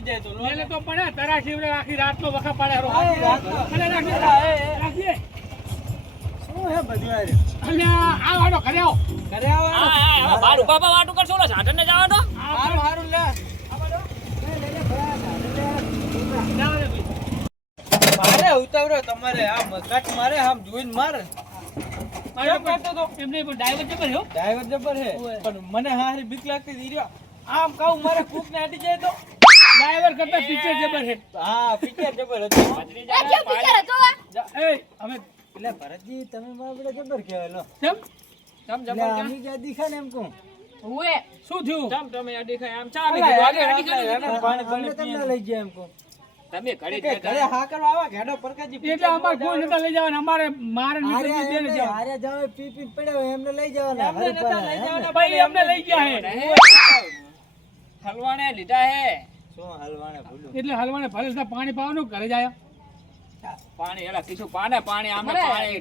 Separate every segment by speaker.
Speaker 1: ભાગી જાય તો
Speaker 2: એટલે તો પડે તારા શિવરે આખી રાતનો વખા પાડે.
Speaker 1: આખી રાતનો.
Speaker 2: રાખી
Speaker 1: શું હે બધું આ
Speaker 2: આ આવો ઘરે આવો.
Speaker 1: ઘરે આવો
Speaker 3: હા હા હા બાર ઊભા ઊભા વાટું કરશો ને જવાનો
Speaker 1: હારું હારું લે
Speaker 2: જાઓ રે ભાઈ.
Speaker 1: મારે ઉતાવળો તમારે આ મકાટ મારે આમ જોઈને મારે
Speaker 2: મારે
Speaker 1: તો?
Speaker 2: એમ નહીં, પણ driver જબર છે હો.
Speaker 1: ડ્રાઈવર જબર હે
Speaker 2: ઓય.
Speaker 1: પણ મને હારી બીક લાગતી આમ કહું મારે કૂક ને હટી જાય તો
Speaker 2: driver કરતા પિક્ચર જબર હે
Speaker 1: હા પિક્ચર જબર હતું.
Speaker 4: એ કેવું પિક્ચર હતું.
Speaker 2: એ અમે
Speaker 1: એટલે ભરતજી તમે મારા જબર કહેવાય લો.
Speaker 2: કેમ?
Speaker 3: જમ
Speaker 1: એટલે અમે ક્યાં દેખા ને એમ કહું?
Speaker 4: ઓએ
Speaker 2: શું થયું?
Speaker 3: જમ તમે આ દેખાય આમ ચા મેં આગળ
Speaker 1: અલા,
Speaker 3: અડી
Speaker 1: પાણી પાણી તમને લઈ ગયા એમ કહું.
Speaker 3: તમે ઘરે જ
Speaker 1: કે
Speaker 3: બેઠા.
Speaker 1: ઘરે હા કરવા આવા ઘેડો પરકાજી
Speaker 2: એટલે અમારે કોઈ નતા લઈ જવાના અમારે મારે નીકળી
Speaker 5: હારે
Speaker 2: બેને
Speaker 5: હારે જાવ પી પી પડ્યો એમને લઈ જવાના
Speaker 1: એમને નતા લઈ જવાના.
Speaker 2: ભાઈ અમને લઈ ગયા હે.
Speaker 3: હલવાને લીધા હે.
Speaker 2: એટલે હલવાને ભલે પાણી પાવાનું ઘરે જાય
Speaker 3: પાણી એલા કીધું પાને પાણી આમને પાણી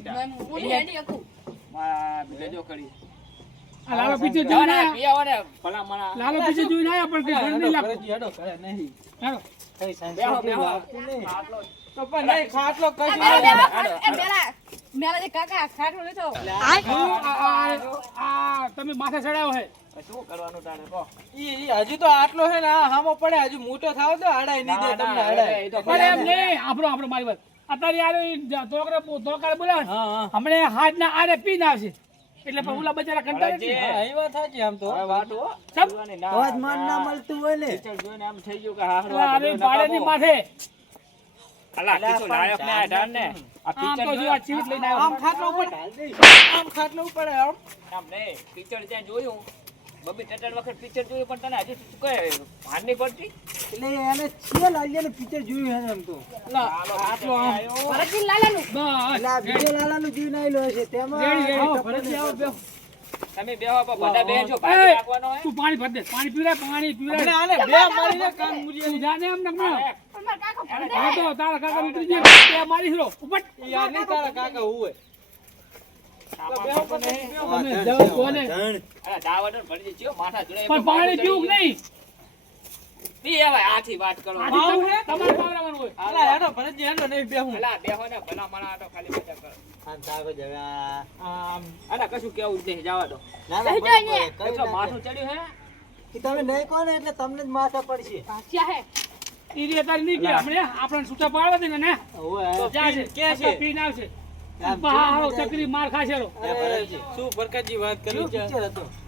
Speaker 4: હું હેડી હકું
Speaker 3: માં બેજો કરી
Speaker 2: લાલો પીછે જોઈને
Speaker 3: જવાના
Speaker 2: આયા.
Speaker 3: ભલા મણા
Speaker 2: લાલો પીછે જોઈને આયા પણ કઈ ઘર નહીં લાગતું.
Speaker 1: હેડો ઘરે નહીં.
Speaker 2: હાલો.
Speaker 1: કઈ
Speaker 3: બેહો
Speaker 1: સંસ્કૃતિ
Speaker 3: બેહો.
Speaker 1: લાગતું નહીં.
Speaker 3: આટલો
Speaker 1: તો પણ નહીં ખાટલો કઈ
Speaker 4: મેલા દેવા ખાટ- એ મેલા મેલા કાકા ખાટલો લીધો.
Speaker 2: આ- આ- આ તમે માથે ચડાવો હે.
Speaker 3: શું કરવાનું તારે કહો.
Speaker 1: ઈ ઈ તો આટલો હે ને હામો પડે હજુ મોટો થાવ તો હડાય નહીં દે તમને હડાય
Speaker 2: પણ એમ નહીં આપણો આપણો મારી વાત. અત્યારે યાર તોકરે તોકરે બોલાવે. ને, હમણે હાથ ના આરે પી ના આવશે. એટલે પણ બચારા કંટાળે જ
Speaker 1: હા, એ વાત સાચી આમ તો.
Speaker 3: હવે હો.
Speaker 2: સબ.
Speaker 5: અવાજ માન ના
Speaker 3: ના.
Speaker 5: મળતું હોય ને.
Speaker 3: પિક્ચર જોઈને આમ થઈ ગયું કે હારું બધું
Speaker 2: ભાડેની
Speaker 3: નકામું.
Speaker 2: માથે.
Speaker 3: અલા, કીધું લાયક ને આધાર ને. આ પિક્ચર
Speaker 2: જો આ ચીવટ લઈને
Speaker 1: આમ ખાટલો ઉપર આમ ખાટલો ઉપર આમ.
Speaker 3: આમ ને પિક્ચર ત્યાં જોયું. બબી ત્રણ વખત પિક્ચર જોયું પણ તને હજી શું કહે? ભાન નહીં પડતી?
Speaker 5: એટલે એને છીએ લાલ્યાનું પિક્ચર જોયું હે એમ તો.
Speaker 1: આટલો આમ.
Speaker 4: ભરતજી લાલાનું?
Speaker 2: બસ.
Speaker 5: બીજો લાલાનું જીવ નાયેલો હશે. તેમાં
Speaker 2: રેડી, રેડી.
Speaker 5: આવો,
Speaker 1: ભરતજી આવો બેહો.
Speaker 3: તમે બેહો બધા બેહજો
Speaker 2: એ,
Speaker 3: ભાગી રાખવાનો હોય
Speaker 2: તું પાણી ભર દે પાણી પીવડાય પાણી
Speaker 1: હમણાં આને બે મારીને કાન મુરીએ
Speaker 2: જાને એમ તો તારા કાકા ઉતરી જાય મારી હીરો ઉપર
Speaker 1: ઈ નહીં તારા કાકા હોય
Speaker 3: પણ નહીં.
Speaker 2: તમે જાઓ કોને
Speaker 5: ધણ.
Speaker 3: અલા, દાવડર ભરી દ્યો, માથા જોડે
Speaker 2: પણ પાણી પીવું નહીં
Speaker 3: પી હવે આથી વાત કરો
Speaker 2: તમારે પાવડાવવાનું હોય
Speaker 1: અલા હેડો ભરતજી હેડો નહીં બેહું
Speaker 3: અલા, બેહો ને ભલા મણા આટો ખાલી મજા કરો
Speaker 5: આમ તાકો જ
Speaker 3: આમ અલા કશું કેવું છે જવા દો
Speaker 5: ના, ના.
Speaker 3: માથું ચડ્યું હે
Speaker 5: કે તમે નહીં કહો ને એટલે તમને જ માથા પડશે
Speaker 4: હે
Speaker 2: રે નહીં કે આપણે આપણને છૂટા પાડવા દે ને તો
Speaker 1: કે છે?
Speaker 2: પીને આવશે
Speaker 5: મજા
Speaker 2: ચકરી માર ખાશે
Speaker 1: શું પ્રકાશજી વાત કરી છે?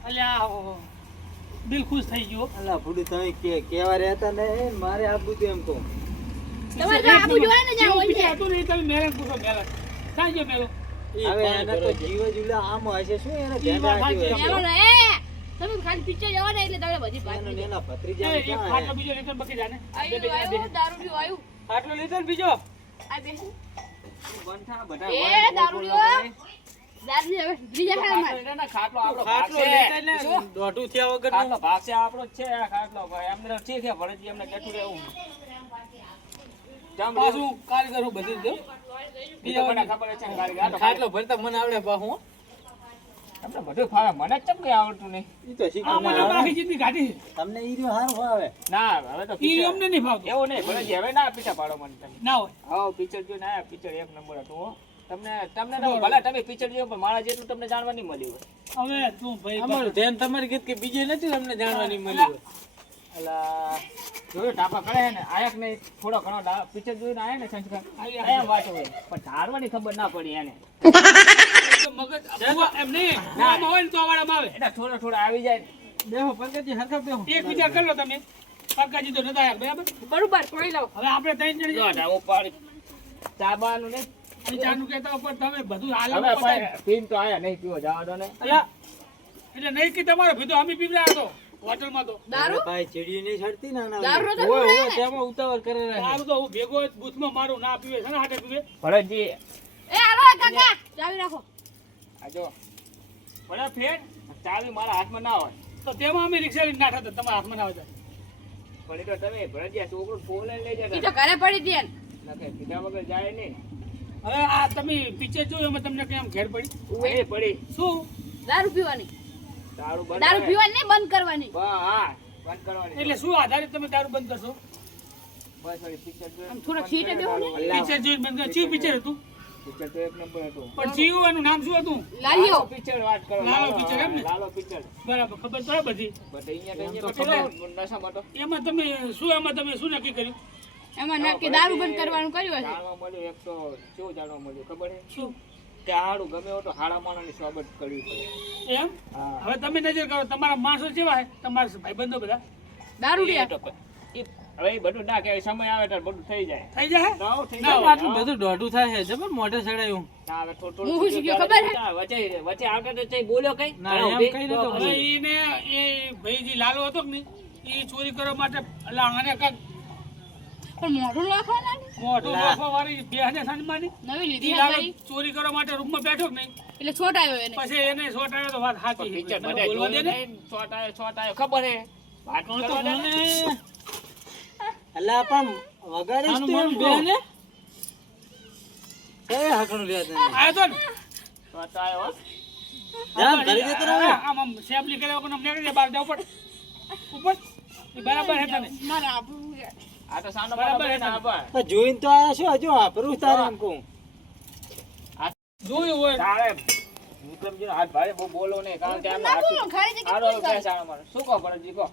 Speaker 2: અલ્યા દિલ ખુશ થઈ ગયો.
Speaker 5: અલા ભૂડું તમે કે કેવા રહેતા નહીં મારે આ બધું એમ કહું.
Speaker 4: તમારે તો આબુ જોવાય ને જ્યાં હોય છે
Speaker 2: હતું નહીં તમે મેરેજ પૂછો મેરેજ કાંઈ ગયો મેલો
Speaker 5: હવે એને તો જીવ જ આમ હશે. શું એને ધ્યાન
Speaker 4: ને તમે ખાલી પિક્ચર જોવો ને એટલે તમને બધી
Speaker 5: એનો
Speaker 4: ભાગી
Speaker 5: એના
Speaker 2: એ એક ખાટલો બીજો લીટર બકી જાને
Speaker 4: આવ્યું દારૂડિયું આવ્યું
Speaker 1: આટલો લીધો ને બીજો?
Speaker 4: આ બેસી
Speaker 3: ખાટલો
Speaker 1: ભરતા મને આવડે પાછું
Speaker 3: તમને બધું ફાવે મને ચમ કઈ આવડતું નહીં.
Speaker 1: તો
Speaker 2: કાઢી.
Speaker 5: તમને ઈ રહ્યું હારું ભાવે
Speaker 3: ના હવે તો
Speaker 2: ઈ અમને નહીં ભાવતું
Speaker 3: એવું નહીં ભરતજી હવે ના પીછા પાડો મને તમે.
Speaker 2: ના હોય.
Speaker 3: હા પિક્ચર જોઈને આયા પિક્ચર એક નંબર હતું હો. તમને તમને તો ભલે તમે પિક્ચર જોયું પણ મારા જેટલું તમને જાણવા નહીં મળ્યું હોય.
Speaker 2: હવે તું ભાઈ
Speaker 1: અમારું ધ્યાન તમારી કીધું કે બીજે નથી તમને જાણવાની મળી.
Speaker 3: અલા જોયું ટાપા કરે છે ને આયક ને થોડો ઘણો પિક્ચર જોઈને આયા ને સંસ્કાર. આયા. વાંચો હોય પણ ધારવાની ખબર ના પડી એને.
Speaker 2: મગજ અબુઆ એમ હોય ને તો અવાડામાં આવે.
Speaker 3: એટલે થોડો થોડો આવી જાય.
Speaker 1: બેહો પંકજજી હરખા બેહો.
Speaker 2: એક વિચાર કરી લો તમે. કાકાજી તો નતા બરાબર?
Speaker 4: બરોબર કોઈ લઉં
Speaker 2: હવે આપણે ત્રણ જણ
Speaker 3: જો ઢાબો પાડી ચાબાનું નહીં.
Speaker 2: વિચારનું કહેતા ઉપર તમે બધું હાલ
Speaker 3: હવે પીન તો આયા નહીં પીવો જવા દો ને.
Speaker 2: એટલે નહીં કે તમારો ભીતો અમે પીવડાયા હતો હોટલમાં તો.
Speaker 4: દારૂ?
Speaker 5: ભાઈ ચીડિયું નહીં છડતી ના ના
Speaker 4: દારૂ તો
Speaker 1: હોય
Speaker 4: પીવડાવે
Speaker 1: તેમાં ઉતાવળ કરે રહે.
Speaker 2: સારું તો હું ભેગો બૂથમાં મારું ના પીવે છે ને હાટે પીવે?
Speaker 3: ભરતજી
Speaker 4: એ હાલો કાકા ચાવી રાખો.
Speaker 3: આ જો. ભલે ફેર ચાવી મારા હાથમાં ના હોય.
Speaker 2: તો તેમાં અમે રિક્ષા લઈને ના થતા તમારા હાથમાં ના આવતા
Speaker 3: પણ એ તો તમે ભરજિયા છોકરો ફોન લઈને લઈ
Speaker 4: ઈ તો ઘરે પડી દે.
Speaker 3: નકે કીધા વગર જાય નહીં.
Speaker 2: હવે આ તમે પિક્ચર જોયું અમે તમને કેમ ઘેર પડી?
Speaker 3: એ પડી.
Speaker 2: શું?
Speaker 4: દારૂ પીવાની.
Speaker 3: દારૂ બંધ
Speaker 4: દારૂ પીવાની નહીં બંધ કરવાની.
Speaker 3: હા બંધ કરવાની.
Speaker 2: એટલે શું આધારિત તમે દારૂ બંધ કરશો?
Speaker 3: બસ પિક્ચર જોઈને
Speaker 4: આમ
Speaker 3: થોડા
Speaker 4: છીટે ને.
Speaker 2: પિક્ચર જોઈને બંધ કર. ચિયું પિક્ચર હતું?
Speaker 3: પિક્ચર તો એક નંબર હતું.
Speaker 2: પણ ચિયું એનું નામ શું હતું?
Speaker 4: લાલ્યો
Speaker 3: પિક્ચર વાત કરો
Speaker 2: લાલો પિક્ચર એમ ને?
Speaker 3: લાલો પિક્ચર.
Speaker 2: બરાબર ખબર તો બધી.
Speaker 3: બટ અહીંયા તો
Speaker 2: તો
Speaker 3: અહીંયા તો નશામાં
Speaker 2: એમાં તમે શું એમાં તમે શું નક્કી કર્યું?
Speaker 4: એમાં નક્કી દારૂ બંધ કરવાનું કર્યું હશે?
Speaker 3: જાણવા મળ્યું એક તો શું જાણવા મળ્યું ખબર છે?
Speaker 2: શું?
Speaker 3: કે હાડું ગમે તો હાડા માણસની સોબત કરવી પડે.
Speaker 2: એમ? હવે તમે નજર કરો તમારા માણસો કેવા છે? તમારા ભાઈબંધો બધા?
Speaker 4: દારૂ
Speaker 3: એ તો એ- હવે બધું ના કહેવાય સમય આવે ત્યારે બધું થઈ જાય.
Speaker 2: થઈ જાય?
Speaker 3: ના થઈ જાય.
Speaker 1: આટલું બધું દોઢું થાય છે જબર મોઢે ચડાયું.
Speaker 3: ના, થોડું
Speaker 4: હું
Speaker 3: થોડું
Speaker 4: શીખ્યો ખબર?
Speaker 3: વચ્ચે વચ્ચે આગળ તો બોલ્યો કઈ?
Speaker 1: ના, એમ કઈ નતો
Speaker 2: એને એ ભાઈ લાલો હતો કે એ ચોરી કરવા માટે એટલે આને કાંઈક
Speaker 4: પણ મોઢું લાખો ને?
Speaker 2: મોઢું
Speaker 1: લા.
Speaker 2: વાળી બેહને સાંજમાંની
Speaker 4: નવી લીધી
Speaker 2: લાલો ચોરી કરવા માટે રૂમમાં બેઠો કે નહીં?
Speaker 4: એટલે છોટ આવ્યો એને.
Speaker 2: પછી એને છોટ આવ્યો તો વાત સાચી બોલવા દે ને.
Speaker 3: જોયું આવ્યો, છોટ આવ્યો, ખબર હે વાત
Speaker 1: તો. મને અલા પણ વગાડીશ તો એમ તને?
Speaker 2: તો
Speaker 3: હો.
Speaker 1: જતો રહો.
Speaker 2: આમ આમ સેફલી કરે બહાર જાવ ઉપર. ઉપર બરાબર હે તને.
Speaker 4: મારે આપણું
Speaker 3: આ તો સાનો
Speaker 2: બરાબર હે
Speaker 3: ને,
Speaker 1: જોઈને તો આયા છો હજુ વાપરું તારે એમ કહું.
Speaker 2: જોયું હોય.
Speaker 3: તારે વિક્રમજીનો હાથ ભારે બહુ બોલો ને કારણ કે આમ મારો. શું કહો ભરતજી, કહો?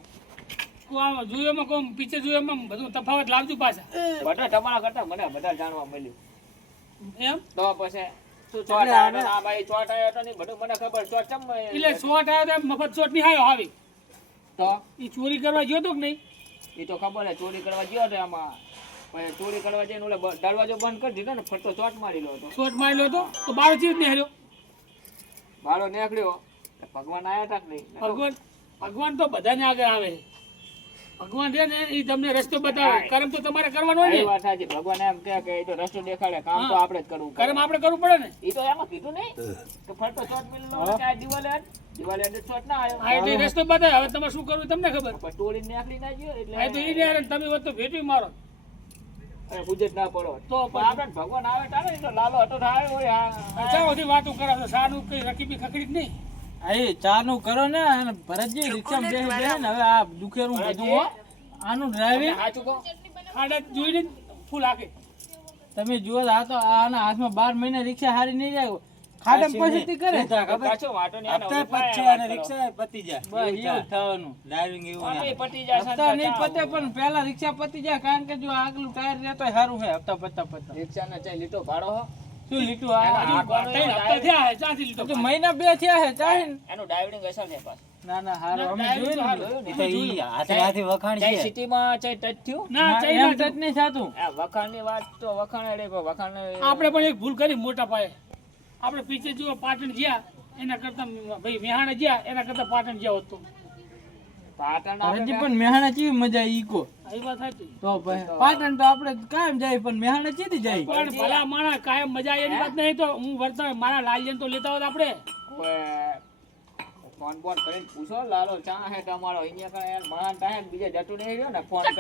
Speaker 2: કોણ કોમ પિક્ચર જોયું બધું તફાવત લાવજો પાછા.
Speaker 3: બધા તમારા કરતા મને બધા જાણવા મળ્યું.
Speaker 2: એમ?
Speaker 3: તો પછી ચોટ આવ્યો ના ચોટ બધું મને ખબર ચોટ ચમ
Speaker 2: એટલે ચોટ આવ્યો મફત ચોટ નહીં આવ્યો આવી
Speaker 3: તો?
Speaker 2: એ ચોરી કરવા ગયો તો કે નહીં?
Speaker 3: એ તો ખબર હે ચોરી કરવા ગયો તો એમાં. પછી ચોરી કરવા જઈને ઓલે દરવાજો બંધ કરી દીધો ને ફરતો ચોટ મારી લો હતો
Speaker 2: મારી લો હતો તો બાર ચીજ નહીં હાર્યો
Speaker 3: બારો નીકળ્યો ભગવાન આવ્યા હતા કે નહીં?
Speaker 2: ભગવાન ભગવાન તો બધાને આગળ આવે ભગવાન છે ને એ તમને રસ્તો બતાવે. કર્મ તો તમારે કરવાનો હોય ને.
Speaker 3: વાત સાચી. ભગવાન એમ કહે કે એ તો રસ્તો દેખાડે કામ તો. આપણે જ કરવું
Speaker 2: કર્મ આપણે કરવું પડે ને.
Speaker 3: ઈ તો એમાં કીધું નહીં કે ફરતો ચોટ મિલી લો કે દિવાલે દિવાલે જ ચોટ ના આવ્યો
Speaker 2: હા એટલે રસ્તો બતાવે. હવે તમારે શું કરવું તમને ખબર.
Speaker 3: પણ નીકળી ના ગયો એટલે
Speaker 2: તો એ ને. તમે વચ્ચે તો ભેટી મારો.
Speaker 3: ગુજર ના પડો.
Speaker 2: તો
Speaker 3: પણ આપણે ભગવાન આવે તારે તો લાલો હતો તો આવ્યો હોય હા.
Speaker 2: ચાલો વાતો કરે છે સાનું કઈ રકીબી ખકડી જ નહીં.
Speaker 1: આ એ ચા નું કરો ને અને ભરતજી રિક્ષામાં બેસી જાય ને હવે આ દુખેરું બધું હો. આનું
Speaker 2: ડ્રાઈવિંગ જોઈને ફૂલ આખે.
Speaker 1: તમે જુઓ આ તો આના હાથમાં બાર મહિના રિક્ષા હારી નહીં જાય ખાડમ પછી કરે.
Speaker 3: પાછો વાટો ને આને
Speaker 5: હપ્તા
Speaker 3: ઉપાય
Speaker 5: અને રિક્ષા પતી જાય.
Speaker 1: બસ એવું થવાનું.
Speaker 5: ડ્રાઇવિંગ એવું
Speaker 3: પણ
Speaker 5: ના
Speaker 3: પતી જાય
Speaker 1: હપ્તા નહીં પતે પણ પહેલા રિક્ષા પતી જાય કારણ કે જો આગલું ટાયર રહેતો સારું છે હપ્તા પત્તા રિક્ષા
Speaker 3: ના ચાઈ લીટો ભાડો હો.
Speaker 1: શું લીટું આ
Speaker 3: એના
Speaker 1: હજુ
Speaker 3: હાંકવાનું
Speaker 2: ત્રણ હપ્તા થયા હે, ચાંથી લીધો.
Speaker 1: મહિના બે થયા છે ચાહે
Speaker 3: એનું ડ્રાઇવિંગ અસર છે પાછું.
Speaker 1: ના ના હારું અમે જોયું ને.
Speaker 5: તો ઈ હાથે હાથે વખાણ
Speaker 3: ચાઈ
Speaker 5: છે.
Speaker 3: સિટીમાં ચાઈ ટચ થયું?
Speaker 2: ના
Speaker 1: ના,
Speaker 2: ના
Speaker 1: એમ નહીં થતું.
Speaker 3: આ વખાણની વાત તો વખાણે રે પણ
Speaker 2: આપણે પણ એક ભૂલ કરી મોટા પાયે. આપણે પીછે જો પાટણ ગયા એના કરતા ભાઈ મેહાણા ગયા એના કરતા પાટણ ગયા હોત તો.
Speaker 3: પાટણ
Speaker 1: પણ મેહાણા કેવી મજા ઈકો તો પાટણ તો આપણે કાયમ જાય પણ મેહાણા ચેથી જાય?
Speaker 2: પણ ભલા માણસ કાયમ મજા આવે એની વાત નહીં તો હું વર્તા મારા લાલજન તો લેતા હોત આપણે.
Speaker 3: ફોન બોન કરીને પૂછો લાલો ચા હે તમારો? અહીંયા યાર મહાન ટાઈમ બીજે જતું નહીં રહ્યો ને ફોન
Speaker 4: તો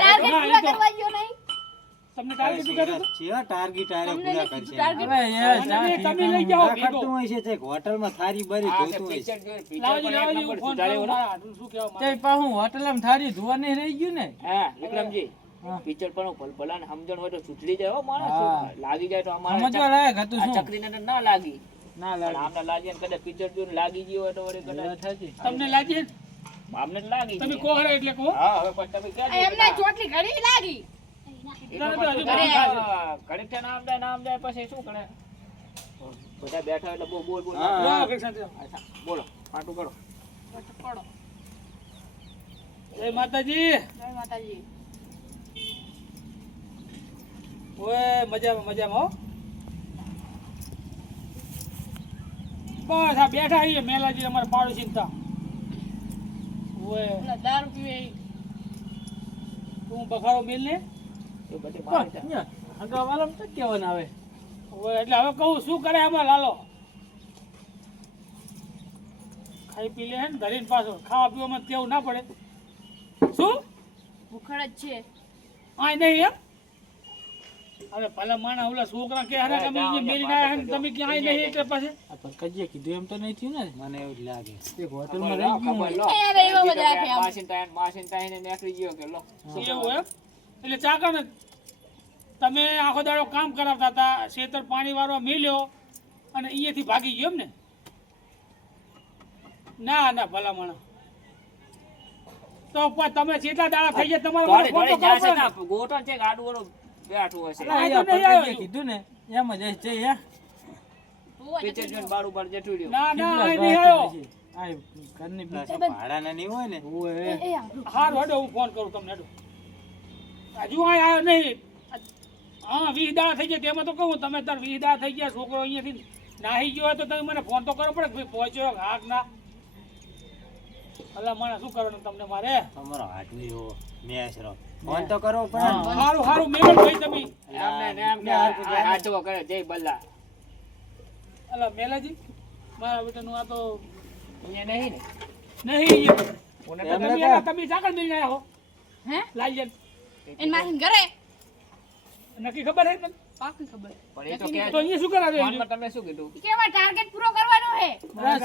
Speaker 2: તમને ટાર્ગેટ કર્યું
Speaker 5: છે ટાર્ગેટ આરે પૂરા કરશે.
Speaker 1: હવે યાર
Speaker 2: તમે લઈ જાઓ
Speaker 5: રખડતું હોય છે તે હોટલમાં થારી બરી જોતું હોય છે.
Speaker 3: પિક્ચર જોઈ પિક્ચર
Speaker 2: લાવજી
Speaker 3: પણ એક
Speaker 2: લાવજી
Speaker 3: નંબર
Speaker 2: હું ફોન
Speaker 3: સુધાર્યો
Speaker 2: કરું.
Speaker 3: ને.
Speaker 2: મારા હાથનું શું કહેવા
Speaker 1: તે પાછું હોટલમાં થાળી ધોવા નહીં રહી ગયું ને.
Speaker 3: હા વિક્રમજી પિક્ચર પણ ભલ ભલાને સમજણ હોય તો સુધરી જાય માણસ. લાગી જાય તો અમારે
Speaker 1: સમજવા લાયક હતું શું?
Speaker 3: ચકરીને ના લાગી.
Speaker 1: ના લાગે.
Speaker 3: આમને લાગે ને કદાચ પિક્ચર જોઈને લાગી ગયું હોય તો વળી કદાચ
Speaker 2: તમને લાગે
Speaker 3: આમને લાગી
Speaker 2: તમે
Speaker 3: ગઈ.
Speaker 2: કહો એટલે કહો
Speaker 3: હા હવે પછી તમે ક્યાં
Speaker 4: એમને ચોટલી ઘડી લાગી.
Speaker 3: નામ જાય પછી શું કરે? બધા બેઠા એટલે બહુ બોલ બોલ
Speaker 5: હા.
Speaker 2: લો, કંઈક શાંતિ રાખો.
Speaker 3: અચ્છા, બોલો પાટું કરો.
Speaker 2: જય માતાજી.
Speaker 4: જય માતાજી.
Speaker 2: ઓય મજામાં મજામાં હો. બસ આ બેઠા છીએ મેલાજી અમારા પાડોશી તા ઓય.
Speaker 4: દારૂ પીવે
Speaker 2: તું બખાડો મેલ ને
Speaker 3: એ બધી
Speaker 1: પણ
Speaker 3: મારી છે.
Speaker 1: અહીંયા હગાવાલામાં તો કહેવાના આવે?
Speaker 2: એટલે હવે કહું શું કરે આમાં લાલો? ખાઈ પી લે ને ધરીને પાછો. ખાવા પીવામાં કેવું ના પડે. શું?
Speaker 4: ભૂખડ જ છે.
Speaker 2: આય નહીં એમ? અરે ભલા માણા ઓલા છોકરા કે હારે તમે અહીંયા મેલીને આયા ને તમે ક્યાં નહીં એટલે પછી?
Speaker 1: આ પણ કજીએ કીધું એમ તો નહીં થયું ને
Speaker 5: મને એવું જ લાગે.
Speaker 1: એક
Speaker 3: ખબર
Speaker 1: હોટલમાં
Speaker 3: લો,
Speaker 1: રહી ગયું.
Speaker 3: લો.
Speaker 4: એ રે, એવા રાખે આમ.
Speaker 3: માસીને તાઈને- માસીને તાઈને નીકળી ગયો કે લો.
Speaker 2: એવું એમ? એટલે ચાકણ તમે આખો દાડો કામ કરાવતા હતા શેતર પાણી વાળવા મેલ્યો અને અહીંયાથી ભાગી ગયો એમ ને? ના ના ભલામણ. તો તમે જેટલા દાડા થઈ ગયા તમારે
Speaker 3: ગોટણ છે કે આડું બેઠું હશે.
Speaker 1: કીધું ને એમ જ હશે હે
Speaker 3: પિક્ચર જોઈને બારું
Speaker 2: ના ના આ નહીં આવ્યો.
Speaker 1: આ ઘરની
Speaker 5: ભાડાના નહીં હોય ને.
Speaker 2: હારું હું ફોન કરું તમને હેડો. હજુ આવ્યો નહીં. હા વીસ દાડા થઈ ગયા. તેમાં તો કહું તમે તાર વીસ દાડા થઈ ગયા છોકરો અહીંયાથી નાહી ગયો તો તમે મને ફોન તો કરો પડે ભાઈ પહોંચ્યો હાક ના. અલા મને શું કરવાનું તમને મારે?
Speaker 5: તમારો હાથ નહીં હોવો. મેં ફોન તો કરો પણ ને.
Speaker 2: સારું સારું મેળ ભાઈ તમે.
Speaker 3: એમને ને એમ કે આ હાચવો કરે. જય બલ્લા.
Speaker 2: અલા મેલાજી મારા બેટાનું આ તો
Speaker 3: અહીંયા નહીં ને.
Speaker 2: નહીં અહીંયા. તમે ચાકર મિલ આવ્યા હો.
Speaker 4: હે?
Speaker 2: લાલજન
Speaker 4: એને માસીને
Speaker 2: નક્કી ખબર હે તને?
Speaker 4: પાકી ખબર.
Speaker 3: પણ એ તો કે
Speaker 2: તો અહીંયા શું કરાવે
Speaker 3: ફોનમાં તમે શું કીધું?
Speaker 4: કેવા ટાર્ગેટ પૂરો કરવાનો હે?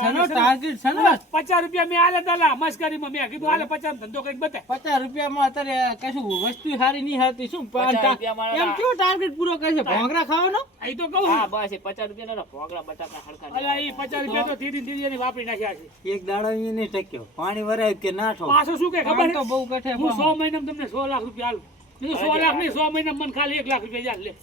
Speaker 1: સનો ટાર્ગેટ સનો
Speaker 2: પચાસ રૂપિયા મેં આલે તાલા મસ્કરીમાં મેં કીધું આલે પચાસ ધંધો કંઈક બતાય
Speaker 1: પચાસ રૂપિયામાં અત્યારે કશું વસ્તુ સારી નહીં હતી શું?
Speaker 3: પચાસ
Speaker 1: પણ
Speaker 3: રૂપિયામાં
Speaker 1: એમ કેવો ટાર્ગેટ પૂરો કરે છે? ભોંગરા ખાવાનો?
Speaker 2: તો કહું
Speaker 3: હા બસ એ પચાસ રૂપિયા ભોગળા બટાકા હરખા
Speaker 2: અલા એ પચાસ રૂપિયા તો ધીરે ધીરે એની વાપરી નાખ્યા છે.
Speaker 5: એક દાડો અહીંયા નહીં ટક્યો. પાણી વરાય કે ના ઠો
Speaker 2: પાછો શું કે ખબર?
Speaker 1: તો બહુ કઠે
Speaker 2: હું સો મહિનામાં તમને સો લાખ રૂપિયા આલું. સો લાખ નહીં સો મહિના મને ખાલી એક લાખ રૂપિયા લે.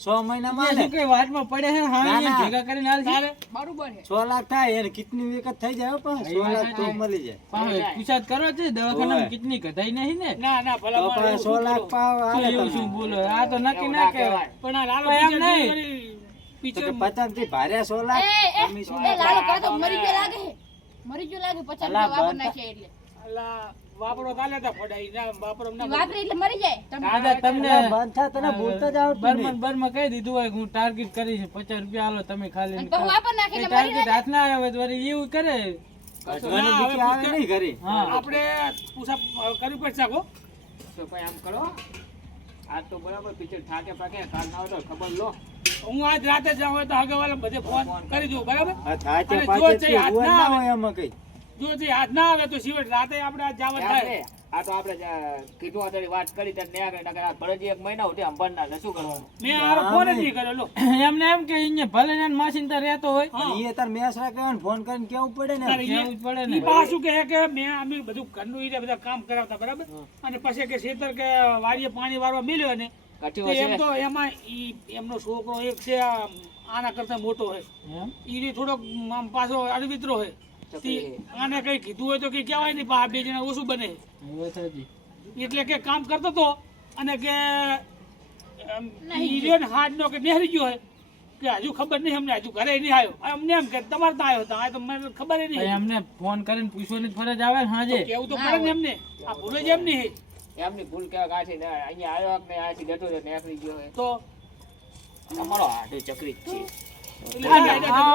Speaker 5: સો મહિનામાં
Speaker 1: શું કઈ વાતમાં પડે હા. ભેગા કરીને હાલ છે.
Speaker 4: બરોબર
Speaker 5: લાખ થાય એને કિતની વિકત થઈ જાય પણ
Speaker 1: એ
Speaker 5: લાખ તો. મળી જાય.
Speaker 1: પાછો પૂછાત કરો છે દવાખાનામાં. કઢાઈ નહીં ને?
Speaker 2: ના ભલા
Speaker 5: લાખ? પાવ
Speaker 1: શું
Speaker 5: હાલે
Speaker 1: એવું શું બોલો? આ તો નક્કી ના
Speaker 3: ના
Speaker 1: કહેવાય.
Speaker 3: કહેવાય.
Speaker 2: પણ આ લાલો
Speaker 1: એમ નહીં.
Speaker 5: કે પચાસથી ભાર્યા લાખ.
Speaker 4: એ એ
Speaker 5: તમે શું
Speaker 4: એ લાલો કાં તો મરી ગયો લાગે. મરી ગયો લાગે પચાસ
Speaker 5: અલા,
Speaker 4: રૂપિયા વાપર એટલે.
Speaker 2: અલા વાપરો તાલે તા ફડાઈ ના વાપરો ના
Speaker 4: વાપરે એટલે મરી જાય.
Speaker 1: દાદા તમને
Speaker 5: અલા, તને બોલતા જ આવડતું
Speaker 1: બર્મન
Speaker 5: નહીં.
Speaker 1: કહી દીધું હોય હું ટાર્ગેટ કરીશ પચાસ રૂપિયા હાલો તમે ખાલી
Speaker 4: અને વાપર નાખે એટલે
Speaker 1: ટાર્ગેટ હાથ ના? આવે તો વળી એવું કરે.
Speaker 5: મને
Speaker 2: ના, હવે
Speaker 5: બીજી આવે
Speaker 2: પૂછતા-
Speaker 5: નહીં ઘરે.
Speaker 1: હા.
Speaker 2: આપણે પુષઅપ કરવું પડશે કો
Speaker 3: તો ભાઈ આમ કરો. આજ તો બરાબર પિક્ચર થાકે પાકે કાલ ના હોય તો ખબર લો.
Speaker 2: હું આજ રાતે જાઉં હોય તો હગાવાલા બધે ફોન કરી દઉં બરાબર?
Speaker 5: આ
Speaker 2: હાથ ના આવે.
Speaker 5: હોય એમાં કઈ.
Speaker 2: જો તે હાથ ના આવે તો સિવાય રાતે આપણે આજ જવા થાય.
Speaker 3: આ તો આપણે કીધું અત્યારે વાત કરી ત્યારે ન્યા આગળ નકર ભરજી એક મહિના ઉઠે અંબારના ને શું કરવાનું?
Speaker 2: મેં આરો ફોન જ નહીં કર્યો લો.
Speaker 1: એમને એમ કે અહીંયા ભલે ને માસીન ત્યાં રહેતો હોય.
Speaker 5: પણ તાર મેસ રાખે ફોન કરીને કેવું પડે ને?
Speaker 1: કેવું જ પડે
Speaker 2: ઈ પાછું કહે કે મેં અમે બધું ઘરનું ઈ બધા કામ કરાવતા બરાબર? અને પછી કે શેતર કે વાડીએ પાણી વાળવા મિલ્યો ને એમ તો એમાં ઈ એમનો છોકરો એક છે આના કરતા મોટો હોય. ઈ રી થોડોક પાછો અડવિત્રો હોય. આને કઈ કીધું હોય તો કઈ કહેવાય નહીં પણ આ બે જણા ઓછું બને. એટલે કે કામ કરતો તો અને કે એમ ઈ નો કે નેહરી ગયો હોય કે હજુ ખબર નહીં અમને હજુ ઘરે નહીં આવ્યો. અમને એમ કે તમારે ત્યાં આવ્યો હતો તો મને ખબર નહીં.
Speaker 1: અમને ફોન કરીને પૂછવાની ફરજ આવે ને હાજે
Speaker 2: કેવું તો પડે ને એમને? આ ભૂલે જ એમ નહીં
Speaker 3: એમની ભૂલ કેવા ને અહીંયા આવ્યો કે નહીં અહીંયાથી જતો રહ્યો નીકળી ગયો હોય.
Speaker 2: તો
Speaker 3: અમારો હાડે ચકરી જ છે.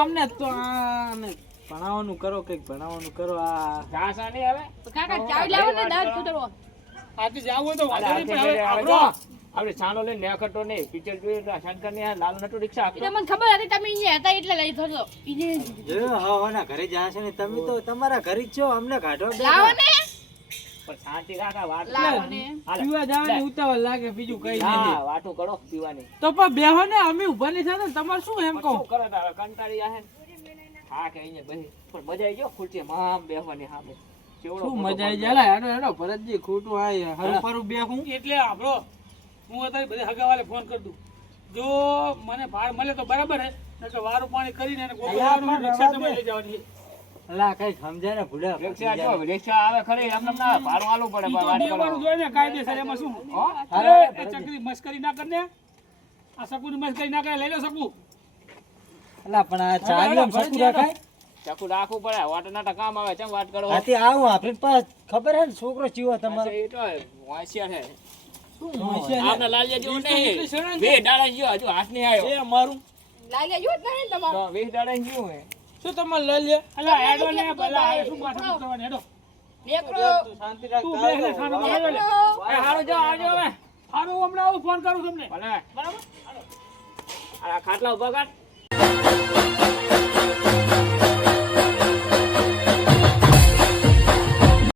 Speaker 1: અમને તો આને ભણાવવાનું કરો કંઈક ભણાવવાનું કરો આ
Speaker 3: ઘાસા નહીં આવે
Speaker 4: કાકા ચાવી લાવો ને દાંત કૂતરવો
Speaker 2: આજે જાવું તો વાંધો નહીં પણ હવે આપણો
Speaker 3: છાનો લઈને નેકળતો નહીં પિક્ચર જોઈએ તો શંકર ને લાલ નટો રિક્ષા
Speaker 4: એટલે મને ખબર હતી તમે અહીંયા હતા એટલે લઈ થતો ઈને
Speaker 5: જો હવાના ઘરે છે ને તમે તો તમારા ઘરે જ છો અમને કાઢો
Speaker 4: લાવો ને.
Speaker 3: પણ શાંતિ રાખા વાત
Speaker 4: લાવો ને.
Speaker 1: પીવા જવાની ઉતાવળ લાગે બીજું કઈ
Speaker 3: હા વાતો કરો પીવાની.
Speaker 1: તો પણ બેહો ને અમે ઊભા નહીં થાય ને તમારે શું એમ કહો?
Speaker 3: કરે તારે કંટાળી આહે ને? હા કે અહીંયા પણ મજા આવી ગયો બેસવાની સામે.
Speaker 1: શું મજા આવી જાય હેડો હેડો ભરતજી ખોટું આ હરું પરું બેહું.
Speaker 2: એટલે આપણો હું અત્યારે બધે હગાવાલે ફોન કરી દઉં. જો મને ભાર મળે તો બરાબર હે નકર વારું પાણી કરીને એને રિક્ષા લઈ જવાની.
Speaker 5: અલા કઈ સમજાય ને ભૂલ્યા
Speaker 3: રિક્ષા જો રિક્ષા આવે ખરી એમ ના ભાડું આલવું પડે
Speaker 2: તો દેવાનું જોઈએ ને કાયદેસર એમાં શું? અરે ચકરી મસ્કરી ના કરને. આ સકુની મસ્કરી ના કરે લઈ લો સકુ
Speaker 5: અલા પણ આ ચાલી સકું રાખાય?
Speaker 3: ચાકુ રાખવું પડે વાટનાટા કામ આવે ચમ વાત કરો?
Speaker 5: હાથી આવું આપણી પાસે ખબર હે ને છોકરો ચીવો તમારો.
Speaker 3: એ તો હોશિયાર છે.
Speaker 1: હોશિયાર.
Speaker 3: લાલિયા જેવું નહીં. બે દાડા ગયો હજુ હાથ નહીં આવ્યો.
Speaker 1: એ અમારું.
Speaker 4: લાગ્યા જો જ નહીં તમારો.
Speaker 3: હે.
Speaker 1: શું તમારે લઈ લે
Speaker 2: અલા ને ભલા શું
Speaker 4: નેકરો
Speaker 1: શાંતિ રાખ
Speaker 2: તું ને ખાનો લે.
Speaker 3: એ આવજો હવે.
Speaker 2: હારું હમણાં હું ફોન કરું તમને.
Speaker 3: ભલે. બરાબર? આ ખાટલા ઊભા કર. Yeah.